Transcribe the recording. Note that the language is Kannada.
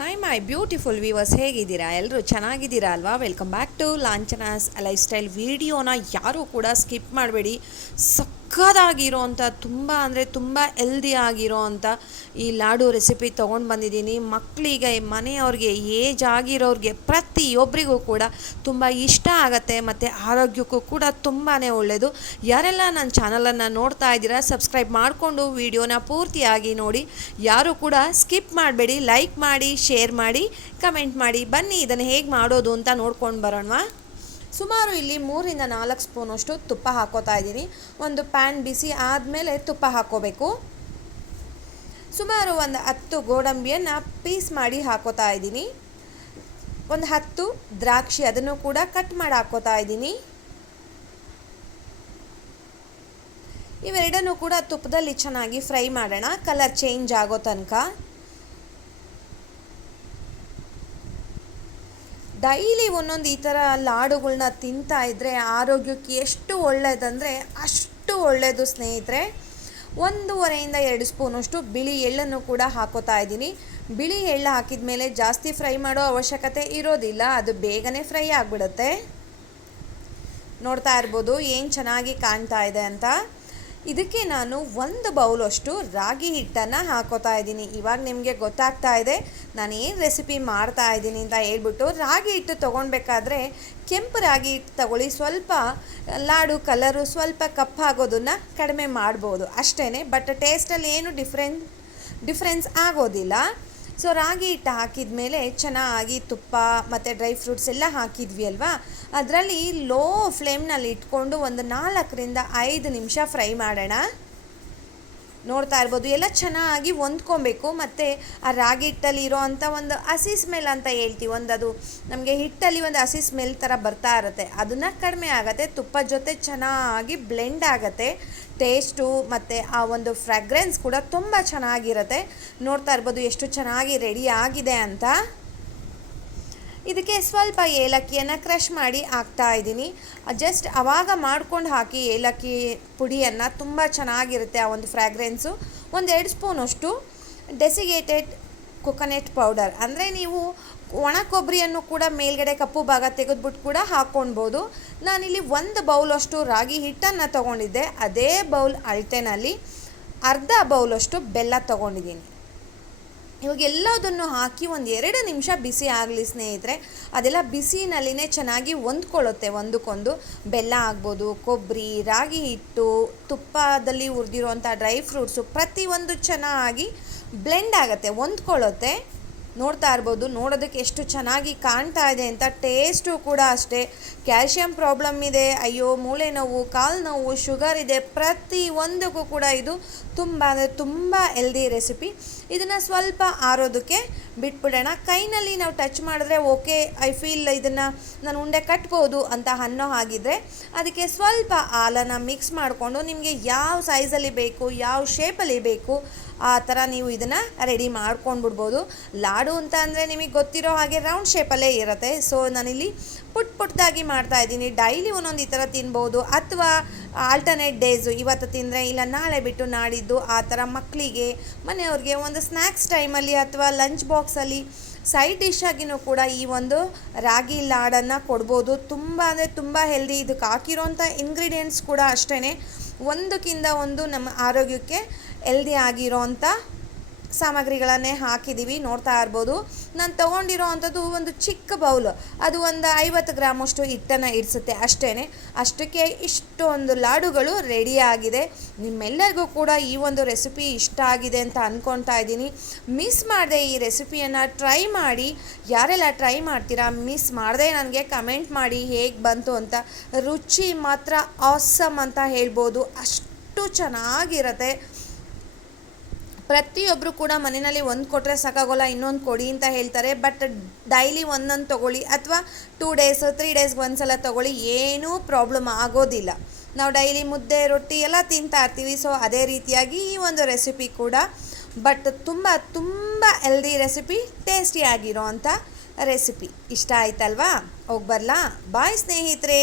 ಹಾಯ್ ಮೈ ಬ್ಯೂಟಿಫುಲ್ ವ್ಯೂವರ್ಸ್, ಹೇಗಿದ್ದೀರಾ? ಎಲ್ಲರೂ ಚೆನ್ನಾಗಿದ್ದೀರಾ ಅಲ್ವಾ? Welcome back to Lanchana's life style. ವಿಡಿಯೋನ ಯಾರೂ ಕೂಡ ಸ್ಕಿಪ್ ಮಾಡಬೇಡಿ. ಸಕ್ಕತ್ತಾಗಿರೋ ಅಂಥ ತುಂಬ ಅಂದರೆ ತುಂಬ ಹೆಲ್ದಿ ಆಗಿರೋ ಅಂಥ ಈ ಲಾಡು ರೆಸಿಪಿ ತೊಗೊಂಡು ಬಂದಿದ್ದೀನಿ. ಮಕ್ಕಳಿಗೆ, ಮನೆಯವ್ರಿಗೆ, ಏಜ್ ಆಗಿರೋರಿಗೆ ಪ್ರತಿಯೊಬ್ಬರಿಗೂ ಕೂಡ ತುಂಬ ಇಷ್ಟ ಆಗುತ್ತೆ ಮತ್ತು ಆರೋಗ್ಯಕ್ಕೂ ಕೂಡ ತುಂಬಾ ಒಳ್ಳೆಯದು. ಯಾರೆಲ್ಲ ನನ್ನ ಚಾನಲನ್ನು ನೋಡ್ತಾ ಇದ್ದೀರಾ, ಸಬ್ಸ್ಕ್ರೈಬ್ ಮಾಡಿಕೊಂಡು ವಿಡಿಯೋನ ಪೂರ್ತಿಯಾಗಿ ನೋಡಿ. ಯಾರೂ ಕೂಡ ಸ್ಕಿಪ್ ಮಾಡಬೇಡಿ. ಲೈಕ್ ಮಾಡಿ, ಶೇರ್ ಮಾಡಿ, ಕಮೆಂಟ್ ಮಾಡಿ. ಬನ್ನಿ ಇದನ್ನು ಹೇಗೆ ಮಾಡೋದು ಅಂತ ನೋಡ್ಕೊಂಡು ಬರೋಣವಾ. ಸುಮಾರು ಇಲ್ಲಿ 3-4 ಸ್ಪೂನಷ್ಟು ತುಪ್ಪ ಹಾಕೋತಾ ಇದ್ದೀನಿ. ಒಂದು ಪ್ಯಾನ್ ಬಿಸಿ ಆದಮೇಲೆ ತುಪ್ಪ ಹಾಕ್ಕೋಬೇಕು. ಸುಮಾರು ಒಂದು 10 ಗೋಡಂಬಿಯನ್ನು ಪೀಸ್ ಮಾಡಿ ಹಾಕೋತಾ ಇದ್ದೀನಿ. ಒಂದು 10 ದ್ರಾಕ್ಷಿ, ಅದನ್ನು ಕೂಡ ಕಟ್ ಮಾಡಿ ಹಾಕೋತಾ ಇದ್ದೀನಿ. ಇವೆರಡನ್ನೂ ಕೂಡ ತುಪ್ಪದಲ್ಲಿ ಚೆನ್ನಾಗಿ ಫ್ರೈ ಮಾಡೋಣ, ಕಲರ್ ಚೇಂಜ್ ಆಗೋ ತನಕ. ಡೈಲಿ ಒಂದೊಂದು ಈ ಥರ ಲಾಡುಗಳನ್ನ ತಿಂತಾ ಇದ್ದರೆ ಆರೋಗ್ಯಕ್ಕೆ ಎಷ್ಟು ಒಳ್ಳೆಯದಂದರೆ ಅಷ್ಟು ಒಳ್ಳೆಯದು ಸ್ನೇಹಿತರೆ. 1.5-2 ಸ್ಪೂನಷ್ಟು ಬಿಳಿ ಎಳ್ಳನ್ನು ಕೂಡ ಹಾಕೋತಾ ಇದ್ದೀನಿ. ಬಿಳಿ ಎಳ್ಳು ಹಾಕಿದ ಮೇಲೆ ಜಾಸ್ತಿ ಫ್ರೈ ಮಾಡೋ ಅವಶ್ಯಕತೆ ಇರೋದಿಲ್ಲ, ಅದು ಬೇಗನೆ ಫ್ರೈ ಆಗಿಬಿಡುತ್ತೆ. ನೋಡ್ತಾ ಇರ್ಬೋದು ಏನು ಚೆನ್ನಾಗಿ ಕಾಣ್ತಾ ಇದೆ ಅಂತ. ಇದಕ್ಕೆ ನಾನು 1 ಬೌಲಷ್ಟು ರಾಗಿ ಹಿಟ್ಟನ್ನು ಹಾಕೋತಾ ಇದ್ದೀನಿ. ಇವಾಗ ನಿಮಗೆ ಗೊತ್ತಾಗ್ತಾ ಇದೆ ನಾನು ಏನು ರೆಸಿಪಿ ಮಾಡ್ತಾ ಇದ್ದೀನಿ ಅಂತ ಹೇಳ್ಬಿಟ್ಟು. ರಾಗಿ ಹಿಟ್ಟು ತೊಗೊಳ್ಬೇಕಾದ್ರೆ ಕೆಂಪು ರಾಗಿ ಹಿಟ್ಟು ತಗೊಳ್ಳಿ. ಸ್ವಲ್ಪ ಲಾಡು ಕಲರು ಸ್ವಲ್ಪ ಕಪ್ಪಾಗೋದನ್ನು ಕಡಿಮೆ ಮಾಡ್ಬೋದು ಅಷ್ಟೇ, ಬಟ್ ಟೇಸ್ಟಲ್ಲಿ ಏನು ಡಿಫ್ರೆನ್ಸ್ ಆಗೋದಿಲ್ಲ. ಸೊ ರಾಗಿ ಹಿಟ್ಟು ಹಾಕಿದ ಮೇಲೆ ಚೆನ್ನಾಗಿ ತುಪ್ಪ ಮತ್ತು ಡ್ರೈ ಫ್ರೂಟ್ಸ್ ಎಲ್ಲ ಹಾಕಿದ್ವಿ ಅಲ್ವಾ, ಅದರಲ್ಲಿ ಲೋ ಫ್ಲೇಮ್ನಲ್ಲಿ ಇಟ್ಕೊಂಡು ಒಂದು 4-5 ನಿಮಿಷ ಫ್ರೈ ಮಾಡೋಣ. ನೋಡ್ತಾ ಇರ್ಬೋದು ಎಲ್ಲ ಚೆನ್ನಾಗಿ ಹೊಂದ್ಕೊಬೇಕು. ಮತ್ತು ಆ ರಾಗಿ ಹಿಟ್ಟಲ್ಲಿ ಇರೋ ಅಂಥ ಒಂದು ಹಸಿ ಸ್ಮೆಲ್ ಅಂತ ಹೇಳ್ತೀವಿ, ಅದು ನಮಗೆ ಹಿಟ್ಟಲ್ಲಿ ಒಂದು ಹಸಿ ಸ್ಮೆಲ್ ಥರ ಬರ್ತಾ ಇರುತ್ತೆ, ಅದನ್ನು ಕಡಿಮೆ ಆಗುತ್ತೆ. ತುಪ್ಪದ ಜೊತೆ ಚೆನ್ನಾಗಿ ಬ್ಲೆಂಡ್ ಆಗುತ್ತೆ ಟೇಸ್ಟು, ಮತ್ತು ಆ ಒಂದು ಫ್ರಾಗ್ರೆನ್ಸ್ ಕೂಡ ತುಂಬ ಚೆನ್ನಾಗಿರುತ್ತೆ. ನೋಡ್ತಾ ಇರ್ಬೋದು ಎಷ್ಟು ಚೆನ್ನಾಗಿ ರೆಡಿ ಆಗಿದೆ ಅಂತ. ಇದಕ್ಕೆ ಸ್ವಲ್ಪ ಏಲಕ್ಕಿಯನ್ನು ಕ್ರಷ್ ಮಾಡಿ ಹಾಕ್ತಾ ಇದ್ದೀನಿ. ಜಸ್ಟ್ ಆವಾಗ ಮಾಡ್ಕೊಂಡು ಹಾಕಿ ಏಲಕ್ಕಿ ಪುಡಿಯನ್ನು, ತುಂಬ ಚೆನ್ನಾಗಿರುತ್ತೆ ಆ ಒಂದು ಫ್ರಾಗ್ರೆನ್ಸು. 1-2 ಸ್ಪೂನಷ್ಟು ಡೆಸಿಗೇಟೆಡ್ ಕೊಕೊನೆಟ್ ಪೌಡರ್, ಅಂದರೆ ನೀವು ಒಣ ಕೊಬ್ಬರಿಯನ್ನು ಕೂಡ ಮೇಲ್ಗಡೆ ಕಪ್ಪು ಭಾಗ ತೆಗೆದ್ಬಿಟ್ಟು ಕೂಡ ಹಾಕ್ಕೊಳ್ಬೋದು. ನಾನಿಲ್ಲಿ 1 ಬೌಲಷ್ಟು ರಾಗಿ ಹಿಟ್ಟನ್ನು ತೊಗೊಂಡಿದ್ದೆ, ಅದೇ ಬೌಲ್ ಅಳತೆನಲ್ಲಿ ಅರ್ಧ ಬೌಲಷ್ಟು ಬೆಲ್ಲ ತೊಗೊಂಡಿದ್ದೀನಿ. ಇವಾಗ ಎಲ್ಲದನ್ನು ಹಾಕಿ 1-2 ನಿಮಿಷ ಬಿಸಿ ಆಗಲಿ ಸ್ನೇಹಿತರೆ. ಅದೆಲ್ಲ ಬಿಸಿನಲ್ಲಿನೇ ಚೆನ್ನಾಗಿ ಹೊಂದ್ಕೊಳ್ಳುತ್ತೆ ಒಂದಕ್ಕೊಂದು. ಬೆಲ್ಲ ಆಗ್ಬೋದು, ಕೊಬ್ಬರಿ, ರಾಗಿ ಹಿಟ್ಟು, ತುಪ್ಪದಲ್ಲಿ ಹುರಿದಿರೋಂಥ ಡ್ರೈ ಫ್ರೂಟ್ಸು ಪ್ರತಿಯೊಂದು ಚೆನ್ನಾಗಿ ಬ್ಲೆಂಡ್ ಆಗುತ್ತೆ, ಹೊಂದ್ಕೊಳ್ಳುತ್ತೆ. ನೋಡ್ತಾ ಇರ್ಬೋದು ನೋಡೋದಕ್ಕೆ ಎಷ್ಟು ಚೆನ್ನಾಗಿ ಕಾಣ್ತಾ ಇದೆ ಅಂತ. ಟೇಸ್ಟು ಕೂಡ ಅಷ್ಟೇ. ಕ್ಯಾಲ್ಶಿಯಂ ಪ್ರಾಬ್ಲಮ್ ಇದೆ, ಅಯ್ಯೋ ಮೂಳೆ ನೋವು, ಕಾಲು ನೋವು, ಶುಗರ್ ಇದೆ, ಪ್ರತಿಯೊಂದಕ್ಕೂ ಕೂಡ ಇದು ತುಂಬ ಅಂದರೆ ತುಂಬ ಹೆಲ್ದಿ ರೆಸಿಪಿ. ಇದನ್ನು ಸ್ವಲ್ಪ ಆರೋದಕ್ಕೆ ಬಿಟ್ಬಿಡೋಣ. ಕೈನಲ್ಲಿ ನಾವು ಟಚ್ ಮಾಡಿದ್ರೆ ಓಕೆ, ಐ ಫೀಲ್ ಇದನ್ನು ನಾನು ಉಂಡೆ ಕಟ್ಬೋದು ಅಂತ ಅನ್ನೋ ಹಾಗಿದ್ರೆ ಅದಕ್ಕೆ ಸ್ವಲ್ಪ ಹಾಲನ್ನು ಮಿಕ್ಸ್ ಮಾಡಿಕೊಂಡು ನಿಮಗೆ ಯಾವ ಸೈಜಲ್ಲಿ ಬೇಕು, ಯಾವ ಶೇಪಲ್ಲಿ ಬೇಕು ಆ ಥರ ನೀವು ಇದನ್ನು ರೆಡಿ ಮಾಡ್ಕೊಂಡ್ಬಿಡ್ಬೋದು. ಲಾಡು ಅಂತ ಅಂದರೆ ನಿಮಗೆ ಗೊತ್ತಿರೋ ಹಾಗೆ ರೌಂಡ್ ಶೇಪಲ್ಲೇ ಇರುತ್ತೆ. ಸೊ ನಾನಿಲ್ಲಿ ಪುಟ್ಟದಾಗಿ ಮಾಡ್ತಾಯಿದ್ದೀನಿ. ಡೈಲಿ ಒಂದೊಂದು ಈ ಥರ ತಿನ್ಬೋದು, ಅಥವಾ ಆಲ್ಟರ್ನೇಟ್ ಡೇಸು, ಇವತ್ತು ತಿಂದರೆ ಇಲ್ಲ ನಾಳೆ ಬಿಟ್ಟು ನಾಡಿದ್ದು, ಆ ಥರ ಮಕ್ಕಳಿಗೆ, ಮನೆಯವ್ರಿಗೆ ಒಂದು ಸ್ನ್ಯಾಕ್ಸ್ ಟೈಮಲ್ಲಿ ಅಥವಾ ಲಂಚ್ ಬಾಕ್ಸಲ್ಲಿ ಸೈಡ್ ಡಿಶ್ ಆಗಿನೂ ಕೂಡ ಈ ಒಂದು ರಾಗಿ ಲಾಡನ್ನು ಕೊಡ್ಬೋದು. ತುಂಬ ಅಂದರೆ ತುಂಬ ಹೆಲ್ದಿ. ಇದಕ್ಕೆ ಹಾಕಿರೋಂಥ ಇಂಗ್ರೀಡಿಯೆಂಟ್ಸ್ ಕೂಡ ಅಷ್ಟೇ, ಒಂದಕ್ಕಿಂತ ಒಂದು ನಮ್ಮ ಆರೋಗ್ಯಕ್ಕೆ ಹೆಲ್ದಿ ಆಗಿರೋಂಥ ಸಾಮಗ್ರಿಗಳನ್ನೇ ಹಾಕಿದ್ದೀವಿ. ನೋಡ್ತಾ ಇರ್ಬೋದು ನಾನು ತೊಗೊಂಡಿರೋ ಅಂಥದ್ದು ಒಂದು ಚಿಕ್ಕ ಬೌಲು, ಅದು ಒಂದು 50 ಗ್ರಾಮಷ್ಟು ಹಿಟ್ಟನ್ನು ಇಡಿಸುತ್ತೆ ಅಷ್ಟೇ. ಅಷ್ಟಕ್ಕೆ ಇಷ್ಟೊಂದು ಲಾಡುಗಳು ರೆಡಿಯಾಗಿದೆ. ನಿಮ್ಮೆಲ್ಲರಿಗೂ ಕೂಡ ಈ ಒಂದು ರೆಸಿಪಿ ಇಷ್ಟ ಆಗಿದೆ ಅಂತ ಅಂದ್ಕೊಳ್ತಾ ಇದ್ದೀನಿ. ಮಿಸ್ ಮಾಡದೆ ಈ ರೆಸಿಪಿಯನ್ನು ಟ್ರೈ ಮಾಡಿ. ಯಾರೆಲ್ಲ ಟ್ರೈ ಮಾಡ್ತೀರಾ ಮಿಸ್ ಮಾಡದೆ ನನಗೆ ಕಮೆಂಟ್ ಮಾಡಿ ಹೇಗೆ ಬಂತು ಅಂತ. ರುಚಿ ಮಾತ್ರ ಆಸಮ್ ಅಂತ ಹೇಳ್ಬೋದು, ಅಷ್ಟು ಚೆನ್ನಾಗಿರುತ್ತೆ. ಪ್ರತಿಯೊಬ್ಬರು ಕೂಡ ಮನೆಯಲ್ಲಿ ಒಂದು ಕೊಟ್ಟರೆ ಸಾಕಾಗೋಲ್ಲ, ಇನ್ನೊಂದು ಕೊಡಿ ಅಂತ ಹೇಳ್ತಾರೆ. ಬಟ್ ಡೈಲಿ ಒಂದೊಂದು ತೊಗೊಳ್ಳಿ, ಅಥವಾ 2 ಡೇಸ್ 3 ಡೇಸ್ಗೆ ಒಂದ್ಸಲ ತೊಗೊಳ್ಳಿ, ಏನೂ ಪ್ರಾಬ್ಲಮ್ ಆಗೋದಿಲ್ಲ. ನಾವು ಡೈಲಿ ಮುದ್ದೆ ರೊಟ್ಟಿ ಎಲ್ಲ ತಿಂತಾ ಇರ್ತೀವಿ. ಸೊ ಅದೇ ರೀತಿಯಾಗಿ ಈ ಒಂದು ರೆಸಿಪಿ ಕೂಡ, ಬಟ್ ತುಂಬ ತುಂಬ ಹೆಲ್ದಿ ರೆಸಿಪಿ, ಟೇಸ್ಟಿಯಾಗಿರೋ ಅಂಥ ರೆಸಿಪಿ. ಇಷ್ಟ ಆಯ್ತಲ್ವಾ? ಹೋಗಿ ಬರಲಾ? ಬಾಯ್ ಸ್ನೇಹಿತರೆ.